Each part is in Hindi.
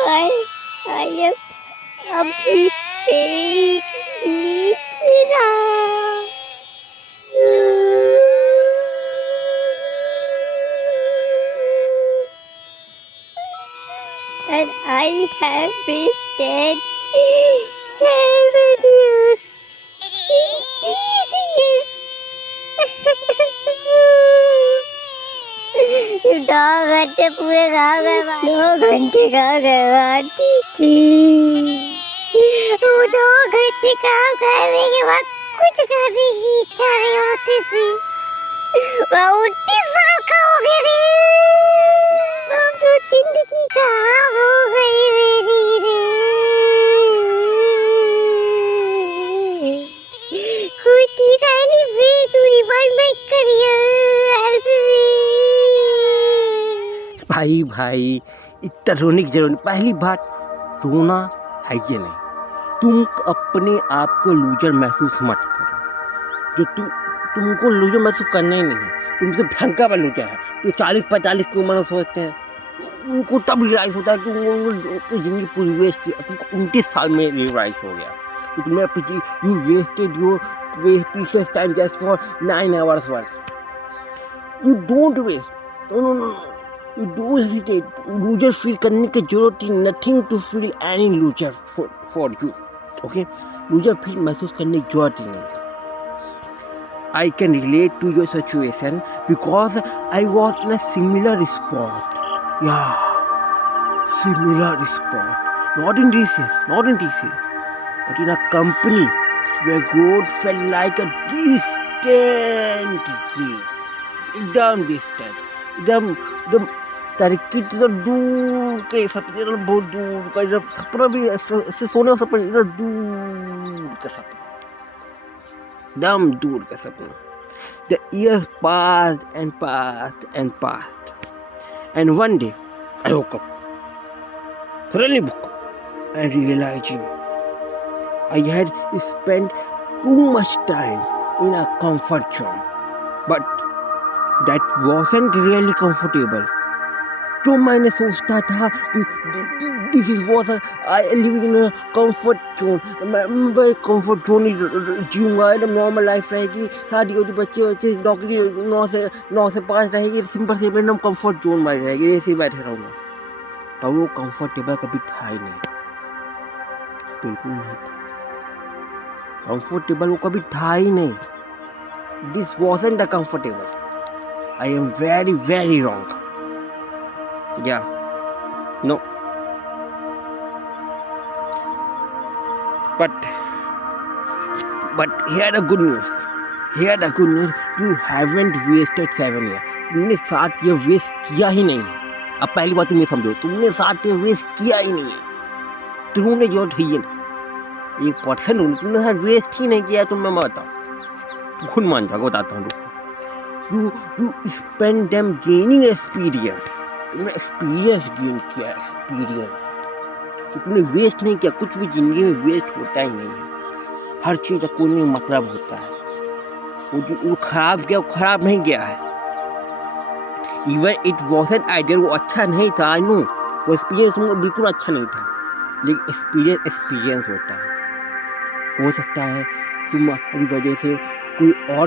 I am Abhishek Mishra. And I have wasted 7 years in TCS. 2 घंटे पूरे कहाँ करवाए? 2 घंटे कहाँ करवाती थी? वो 2 घंटे काम करने के बाद कुछ करने की इच्छा नहीं होती थी। मैं 29 साल का हो गया थी। अब तो जिंदगी खराब हो गई मेरी रे। कोई तेरा नहीं वे तू revive my career help me. भाई इतना रोने की जरूरत नहीं। पहली बात, रोना है ये नहीं। तुम अपने आप को लूजर महसूस मत करो। जो तुमको लूजर महसूस करना ही नहीं है। तुमसे भयंकर लूजर है जो 40-45 की उम्र में सोचते हैं। उनको तब रियलाइज होता है कि उनको जिंदगी पूरी वेस्ट की। तुमको 29 साल में रियलाइज हो गया कि तुमने you wasted your precious time just for 9 hours work. You don't waste. No You don't hesitate. Loser feel करने की जरूरत ही nothing to feel any loser for you. Okay, loser feel महसूस करने की जरूरत ही नहीं। I can relate to your situation because I was in a similar spot. या similar spot, not in TCS, but in a company where growth felt like a distant dream. एकदम distant, एकदम तरक्की तो दूर के सपने, बहुत दूर का जब सपना भी ऐसे सोने का सपना, इधर दूर का सपना, एकदम दूर का सपना। The years passed and one day I woke up, thoroughly woke up and realizing I had spent too much time in a comfort zone, but that wasn't really comfortable. जो मैंने सोचता था कि this is was I living in a comfort zone, मैं कंफर्ट जोन ही जीऊँगा, एकदम नॉर्मल लाइफ रहेगी, शादी होगी, बच्चे नौकरी 9 से 5 रहेगी, सिंपल से एकदम कंफर्ट जोन में रहेगी, ऐसे ही बैठे रहूँगा। पर वो कंफर्टेबल कभी था ही नहीं, बिल्कुल नहीं था कंफर्टेबल, वो कभी था ही नहीं। This wasn't the comfortable. I am very very wrong. Yeah, no, but here the good news. You haven't wasted 7 years. तुमने 7 year वेस्ट किया ही नहीं है। अब पहली बात तुम ये समझो, तुमने 7 year वेस्ट किया ही नहीं है। तुमने जो है ये 1% तुमने वेस्ट ही नहीं किया। तुम मैं बताऊँ, खुद मान जाओ, बताता हूँ। You spend them gaining experience. तुमने एक्सपीरियंस गेन किया, एक्सपीरियंस। तो तुमने वेस्ट नहीं किया। कुछ भी जिंदगी में वेस्ट होता ही नहीं है। हर चीज़ का कोई नहीं मतलब होता है। वो खराब गया, वो खराब नहीं गया है। इवन इट वॉजंट आइडियल, वो अच्छा नहीं था, आई नो, वो एक्सपीरियंस तुमको बिल्कुल अच्छा नहीं था, लेकिन एक्सपीरियंस होता है। हो सकता है तुम्हारी वजह से कोई और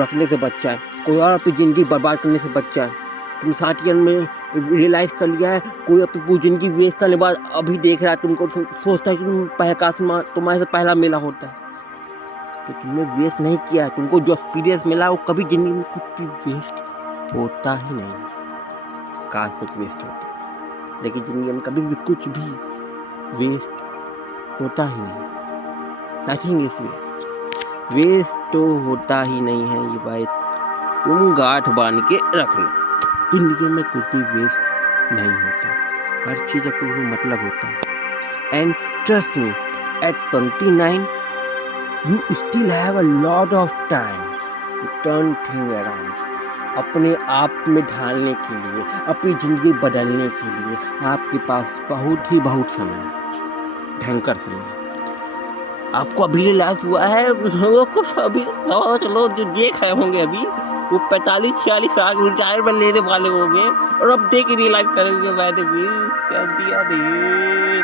रखने से बच जाए, कोई और अपनी ज़िंदगी बर्बाद करने से बच जाए। तुम 7 ईयर में रियलाइज़ कर लिया है, कोई अपनी पूरी ज़िंदगी वेस्ट करने के बाद अभी देख रहा है तुमको, सोचता है कि तुम्हारे से पहला मिला होता है। तो तुमने वेस्ट नहीं किया। तुमको जो एक्सपीरियंस मिला वो कभी ज़िंदगी में कुछ भी वेस्ट होता ही नहीं। काश कुछ वेस्ट होता, लेकिन ज़िंदगी में कभी भी कुछ भी वेस्ट होता ही नहीं। नथिंग इज वेस्ट तो होता ही नहीं है। ये बात तुम गांठ बांध के रख लो। जिंदगी में कुछ भी वेस्ट नहीं होता, हर चीज़ का कोई मतलब होता है। And trust me, at 29 you still have a lot of time to turn thing around. अपने आप में ढालने के लिए, अपनी ज़िंदगी बदलने के लिए आपके पास बहुत समय है, भयंकर समय। आपको अभी रियलाइज हुआ है, कुछ अभी चलो जो देख रहे होंगे अभी वो 45-46 साल रिटायरमेंट लेने वाले होंगे और अब देख के रियलाइज करेंगे मैंने वेस्ट कर दिया,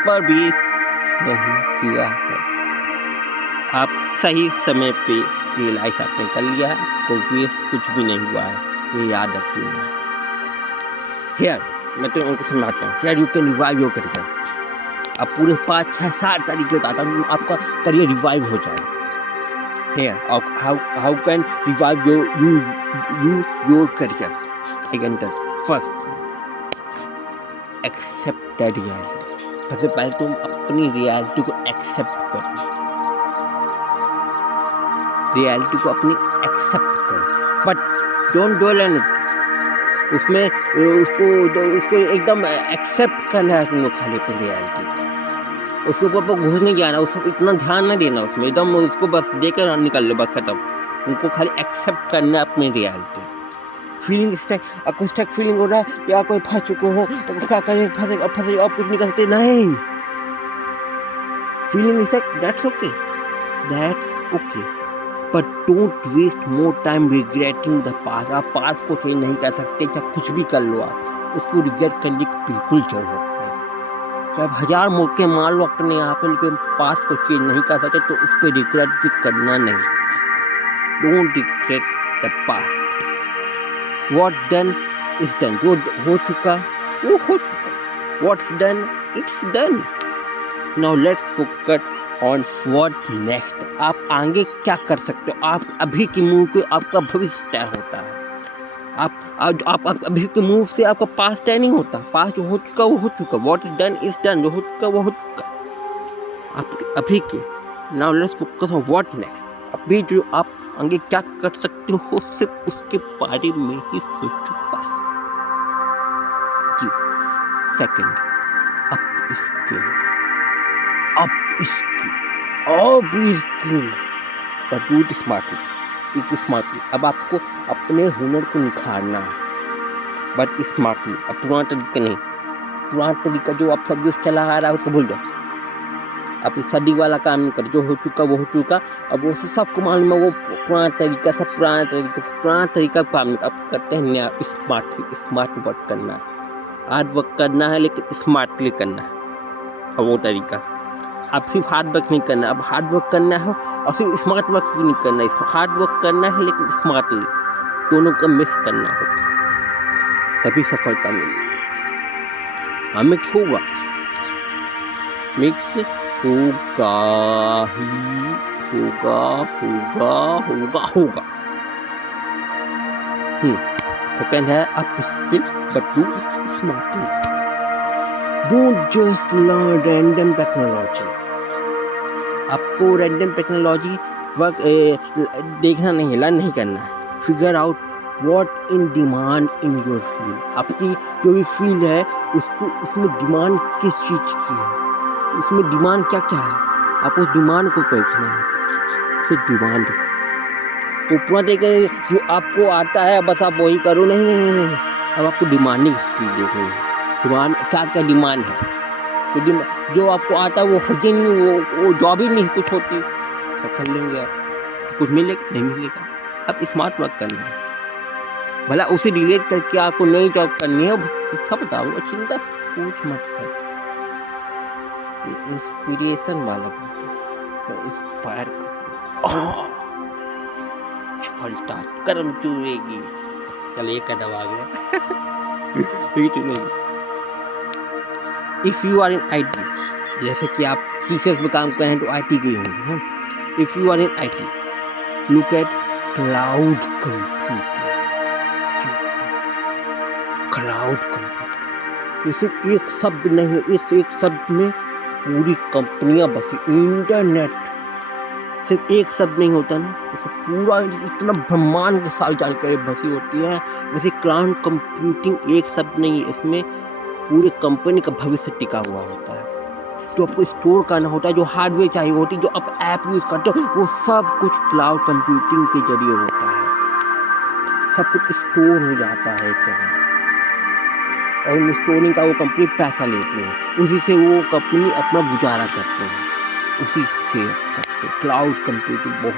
पर वेस्ट नहीं हुआ है। आप सही समय पे रियलाइज आपने कर लिया है तो वेस्ट कुछ भी नहीं हुआ है, ये याद रखिए। हियर मैं तो उनको समझाता हूँ, here you can revive your career. अब पूरे 5-6-7 तरीके बताता हूँ आपका करियर रिवाइव हो जाए। Here, how can revive your career? I can tell. First, accept that reality. सबसे पहले तुम अपनी रियलिटी को एक्सेप्ट करो, रियलिटी को अपनी एक्सेप्ट करो, बट डोंट डोल इन इट। उसमें उसको एकदम एक्सेप्ट करना है तुमको खाली अपनी रियलिटी को, उसके ऊपर घुस नहीं जाना, उसको इतना ध्यान नहीं देना उसमें, एकदम उसको बस देकर निकल लो, बस खत्म। उनको खाली एक्सेप्ट करना है अपनी रियलिटी। फीलिंग स्टैक, आपको स्टैक फीलिंग हो रहा है कि आप कोई फंस चुके हो, तो क्या करें, फंसे आप कुछ नहीं कर सकते, नहीं। Feeling stuck, that's okay, but don't waste more time regretting the past. आप पास्ट को चेंज नहीं कर सकते, चाहे कुछ भी कर लो, आप उसको रिग्रेट करने की बिल्कुल जरूरत है। जब 1000 मौके मान लो अपने यहाँ पे, लेकिन पास्ट को चेंज नहीं कर सकते तो उस पर रिग्रेट भी करना नहीं। Don't regret the past. What done is done, जो हो चुका वो हो चुका। What's done it's done. Now let's focus on what next. आप आगे क्या कर सकते हो, आप अभी की मूव को आपका भविष्य तय होता है। आप अभी के मूव से आपका पास्ट तय नहीं होता, पास्ट जो हो चुका वो हो चुका। What is done is done, जो हो चुका वो हो चुका आप अभी के। Now let's focus on what next. अभी जो आप आगे क्या कर सकते हो सिर्फ उसके बारे में ही सोचो बस। जी second, upskill, but do it smartly. अब आपको अपने हुनर को निखारना है, बट स्मार्टली। अब पुराना तरीका नहीं, पुराना तरीका जो आप सब यूज चला आ रहा है उसको भूल जाओ। आप सदी वाला काम नहीं कर, जो हो चुका वो हो चुका। अब वो सबको मालूम है, वो पुराना तरीका काम आप करते हैं नया। स्मार्ट वर्क करना है, हार्ड वर्क करना है लेकिन स्मार्टली करना है। अब वो तरीका, आप सिर्फ हार्ड वर्क नहीं करना, अब हार्ड वर्क करना है और सिर्फ स्मार्ट वर्क भी नहीं करना है। हार्ड वर्क करना है लेकिन स्मार्टली, दोनों का मिक्स करना होगा, तभी सफलता मिलेगी। हाँ, मिक्स होगा होगा। सेकंड है up skill but do smartly. Don't just learn random technology. आपको रैंडम टेक्नोलॉजी वर्क देखना नहीं है, लर्न नहीं करना है। Figure out what in demand in your field. आपकी जो भी फील्ड है उसमें डिमांड किस चीज़ की है, उसमें डिमांड क्या क्या है, आपको उस डिमांड को देखना है। सिर्फ डिमांड वो पूरा देखें जो आपको आता है बस आप वही करो, नहीं। अब आपको डिमांडिंग स्किल देखनी है, डिमांड क्या क्या डिमांड है। तो जो आपको आता है वो हजे नहीं, वो जॉब ही नहीं कुछ होती तो कर लेंगे आप, कुछ मिलेगा नहीं मिलेगा। अब स्मार्ट वर्क करना है, भला उसे रिलेट करके आपको नई जॉब करनी है, सब बताऊंगा, चिंता पूछ मत कर। इंस्पिरेशन वाला इंस्पायर छलटा कर्म चुएगी। चल एक कदम आ गया। If you are in IT, जैसे कि आप टीचर्स में काम कर रहे हैं तो IT के होंगे। If you are in IT, look at cloud computing. ये सिर्फ एक शब्द नहीं है, इस एक शब्द में पूरी कंपनियां बसी। इंटरनेट सिर्फ एक शब्द नहीं होता ना, जैसे पूरा इतना ब्रह्मांड की सारी जानकारी बसी होती है। वैसे क्लाउड कंप्यूटिंग एक शब्द नहीं है, इसमें पूरे कंपनी का भविष्य टिका हुआ होता है। जो आपको स्टोर करना होता है, जो हार्डवेयर चाहिए होती है, जो आप ऐप यूज़ करते हो, वो सब कुछ क्लाउड कंप्यूटिंग के जरिए होता है। सब कुछ स्टोर हो जाता है एक जगह और उन स्टोरिंग का वो कंपनी पैसा लेते हैं, उसी से वो कंपनी अपना गुजारा करते हैं, उसी से करते हैं। क्लाउड कंप्यूटिंग बहुत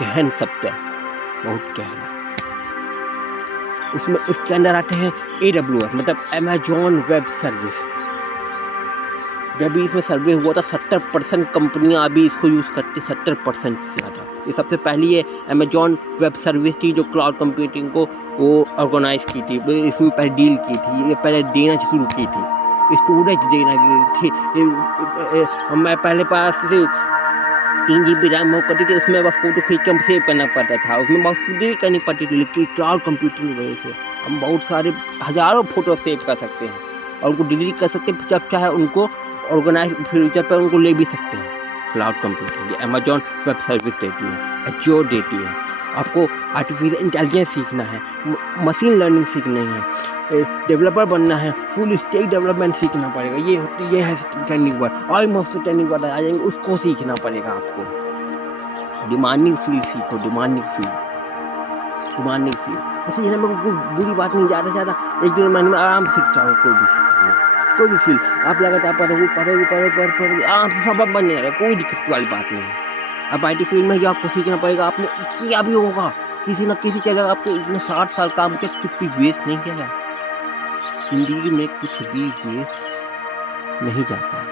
गहन सत्य है, बहुत गहरा। उसमें इसके अंदर आते हैं AWS मतलब अमेजॉन वेब सर्विस। जब भी इसमें सर्वे हुआ था 70% कंपनियां अभी इसको यूज़ करती, 70% से ज़्यादा। ये सबसे पहली ये अमेजॉन वेब सर्विस थी जो क्लाउड कंप्यूटिंग को वो ऑर्गेनाइज की थी, इसमें पहले डील की थी, ये पहले देना शुरू की थी, स्टोरेज देना की थी। मैं पहले पास से 3 GB रैम हो करती थी, उसमें बस फोटो खींच के हम सेव करना पड़ता था, उसमें बहुत खुदी करनी पड़ती थी। लेकिन क्लाउड कंप्यूटिंग की वजह से हम बहुत सारे हज़ारों फोटो सेव कर सकते हैं और उनको डिलीट कर सकते हैं, जब चाहे उनको ऑर्गेनाइज फ्यूचर पर उनको ले भी सकते हैं। क्लाउड कंप्यूटिंग ये अमेजॉन वेब सर्विस देती है, एज्योर देती है। आपको आर्टिफिशियल इंटेलिजेंस सीखना है, मशीन लर्निंग सीखनी है, डेवलपर बनना है, फुल स्टैक डेवलपमेंट सीखना पड़ेगा। ये है trending word, almost trending word आ जाएंगे, उसको सीखना पड़ेगा आपको। डिमांडिंग फील्ड सीखो, डिमांडिंग फील्ड। ऐसे ये ना मेरे को बुरी बात नहीं, ज़्यादा 1-2 महीने में आराम से सीख जाओ कोई भी फील्ड। आप लगातार पढ़ोगे आराम से सब बन जाएगा, कोई दिक्कत वाली बात नहीं है। अब IT फील्ड में जो आपको सीखना पड़ेगा, आपने किया भी होगा किसी न किसी जगह, आपको इतने 60 साल काम किया, कुछ भी वेस्ट नहीं किया। जिंदगी में कुछ भी वेस्ट नहीं जाता है।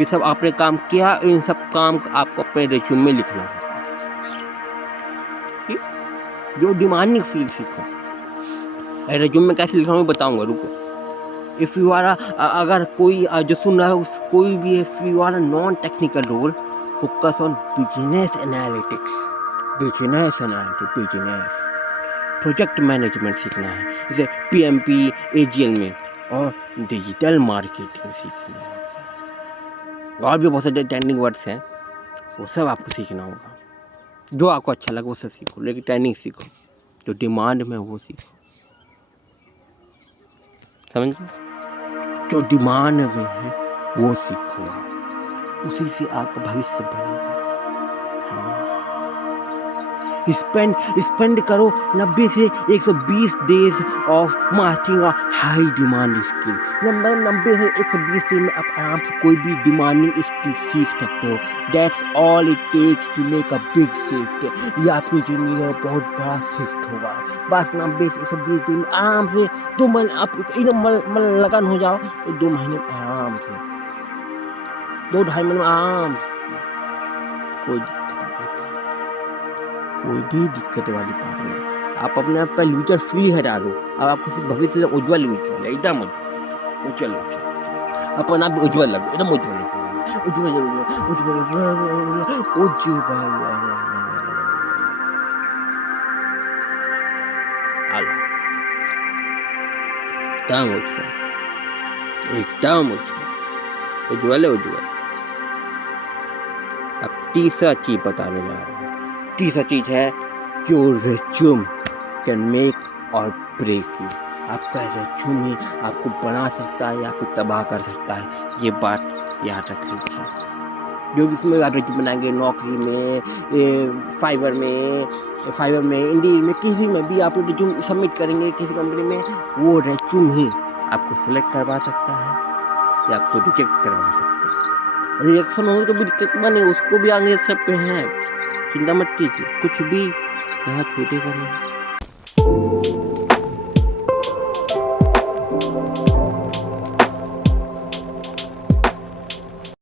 ये सब आपने काम किया, इन सब काम आपको अपने रिज्यूम में लिखना है। जो डिमांडिंग फील्ड सीखो, रिज्यूम में कैसे लिखना मैं बताऊंगा, रुको। इफ़ यू आर अगर कोई जो सुन रहा है कोई भी, if you are a non technical role, focus on business analytics, project management सीखना है, जैसे PMP AGL में, और डिजिटल मार्केटिंग सीखना है। और भी बहुत सारे ट्रेंडिंग वर्ड्स हैं, वो सब आपको सीखना होगा। जो आपको अच्छा लगे वो सब सीखो, लेकिन ट्रेंडिंग सीखो, जो डिमांड में वो सीखो, समझ? जो डिमांड में है वो सीखो, उसी से आपका भविष्य बनेगा। हाँ, स्पेंड करो 90 से 120 days of mastering a high demand skill. 90 से 120 दिन में आप आराम से कोई भी डिमांडिंग स्किल सीख सकते हो। That's all it takes to make a big shift. ये आपकी जिंदगी में बहुत बड़ा शिफ्ट होगा। बस 90 से 120 दिन में आराम से 2 महीने आप एकदम मन लगन हो जाओ, 2 महीने में आराम से, 2-2.5 महीने में आराम से, कोई भी दिक्कत वाली बात नहीं। आप अपने आप पर लूजर फील हटा दो, अब आपको सिर्फ भविष्य उज्ज्वल एकदम उज्ज्वल अपना आप उज्ज्वल लगे, एकदम एकदम उज्ज्वल। अब तीसरा चीज बताने जा रहा हूँ। तीसरा चीज है योर रिज्यूम कैन मेक और ब्रेक यू। आपका रिज्यूम ही आपको बना सकता है या फिर तबाह कर सकता है, ये बात याद रख लीजिए। जो भी इसमें आप रिज्यूम बनाएंगे, नौकरी में, फाइवर में, इंडीड में, किसी में भी आप रिज्यूम सबमिट करेंगे किसी कंपनी में, वो रिज्यूम ही आपको सिलेक्ट करवा सकता है या आपको रिजेक्ट करवा सकता है। रिजेक्शन होने तो भी दिक्कत बने, उसको भी आगे सब पे हैं, चिंता मत कीजिए, कुछ भी यहाँ छूटेगा नहीं।